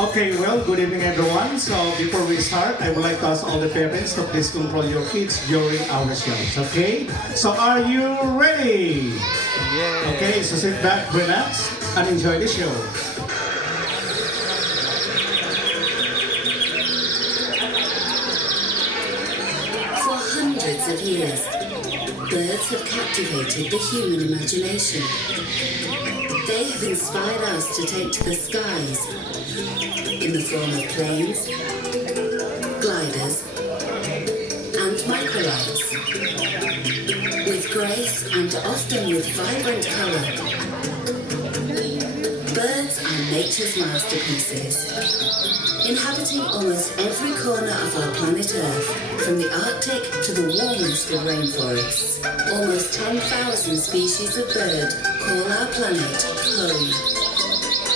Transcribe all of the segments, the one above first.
Okay, well, good evening everyone. So before we start, I would like to ask all the parents to please control your kids during our shows, okay? So are you ready? Yeah. Okay, so sit back, relax, and enjoy the show. For hundreds of years, birds have captivated the human imagination. They have inspired us to take to the skies in the form of planes, gliders, and microlights. With grace and often with vibrant colour, birds are nature's masterpieces, inhabiting almost every corner of our planet Earth, from the Arctic to the warmest of rainforests. Almost 10,000 species of bird call our planet home.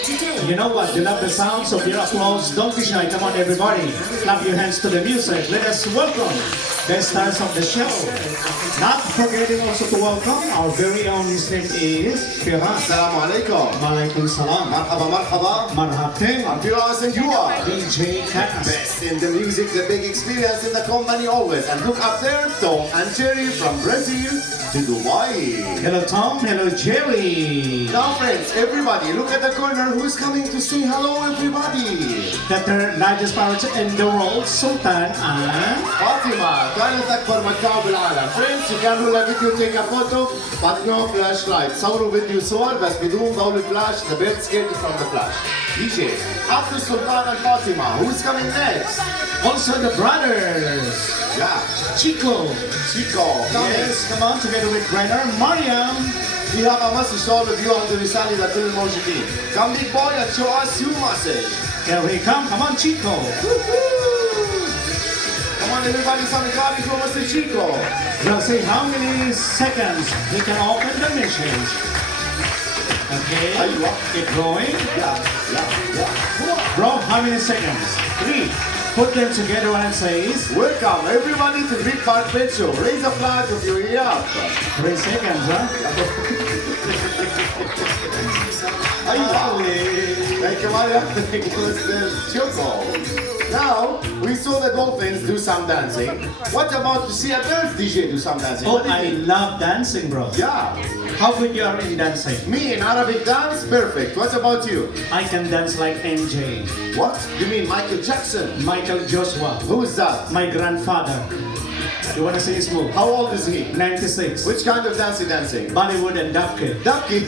Today, You know what? You love the sounds of your applause. Don't be shy. Come on, everybody. Clap your hands to the music. Let us welcome the stars of the show. Not forgetting also to welcome our very own. His name is Firas. Assalamu alaikum. Malaikum salam. Marhaba, marhaba. Marhaba. I'm Firas and you are. DJ Cass. Best in the music, the big experience in the company always. And look up there, Tom and Jerry from Brazil to Dubai. Hello, Tom. Hello, Jerry. Now friends, everybody, look at the corner. Who's coming to say hello, everybody? The third largest pirate in the world, Sultan and... فاطمة كانت أكبر مدعو بالعالم. Friends, you can roll a video, take a photo, but no flashlight. صوروا فيديو صور بس بدون ضوء الفلاش. The bird scared from the flash. DJ, after Sultan and Fatima, who's coming next? Also the brothers. Yeah, Chico. Chico, coming. Yes, come on, together with brother Mariam. We have a message to all of you عنده رسالة لكل الموجودين. Come big boy and show us your message. Here we come. Come on, Chico. Come on everybody, somebody from Mr. Chico. We'll see how many seconds we can open the message. Okay. أيوة. Keep going. Yeah. Bro, how many seconds? 3. Put them together and says Welcome everybody to Big Park Pet Show. Raise a flag if you're here. 3 seconds, huh? أيوة. Thank you, Maria. Thank you, Mr. Choco. Now, we saw the dolphins do some dancing. What about to see a bird DJ do some dancing? Oh, What do you I think? love dancing, bro. Yeah. How good you are in dancing? Me in Arabic dance, perfect. What about you? I can dance like MJ, What? You mean Michael Jackson? Michael Joshua, Who's that? my grandfather. You wanna see his move? How old is he? 96. Which kind of dance is dancing? Bollywood and Ducky. Ducky.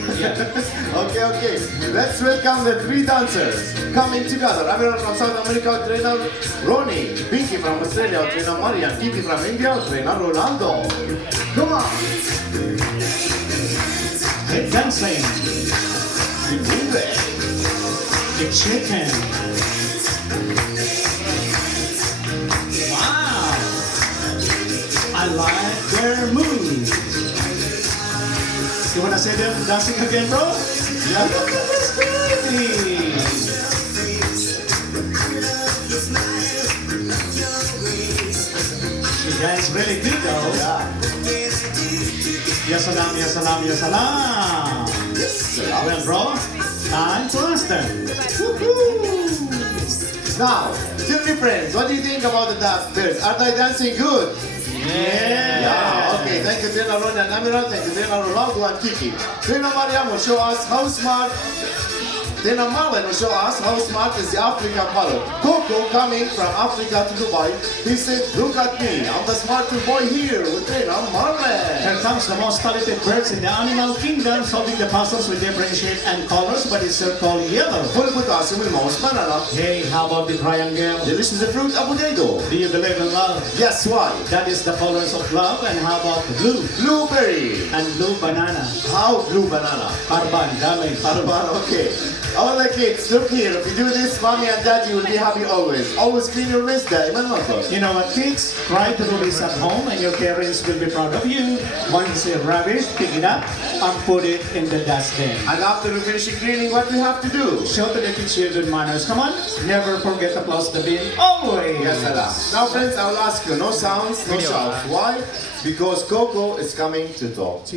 Okay. Let's welcome the 3 dancers coming together. Amira from South America, trainer Ronnie. Pinky from Australia, trainer Marian. Kiki from India, trainer Rolando. Come on. Keep dancing. You move it. Keep shaking. Wow. I like their moves. You wanna see them dancing again, bro? Yeah. Look at this baby. She dance really good though. Yeah. Ya salam, ya salam, ya salam. Yes. Well, bro, time to ask them. Now, tell me friends, what do you think about the birds? Are they dancing good? Yeah, okay. Thank you, Trainer Ronnie and Amira. Thank you, Trainer Ronaldo and Kiki. Trainer Mariam will show us how smart. Trainer Marlon will show us how smart is the African parrot. Coco coming from Africa to Dubai. He said, look at me, I'm the smartest boy here with Trainer Marlon. Here comes the most talented birds in the animal kingdom, solving the puzzles with different shapes and colors, but it's still called yellow. Full potassium with mouse banana. Hey, how about the triangle? Delicious the fruit avocado. Do you believe in love? Yes, why? That is the colors of love. And how about the blue? Blueberry. And blue banana. How blue banana? Carbon, damage. Arban, okay. All the kids, look here. If you do this, mommy and daddy will be happy always. Always clean your wrist, دائما نظف. You know what, kids? Try to do this at home and your parents will be proud of you. Once you see rubbish, pick it up and put it in the dustbin. And after you finish cleaning, what do you have to do? Show to the kids your good manners. Come on, never forget to close the bin. Always. Yes, Allah. Now, friends, I will ask you, no sounds, no shouts. Why? Because Coco is coming to talk to you.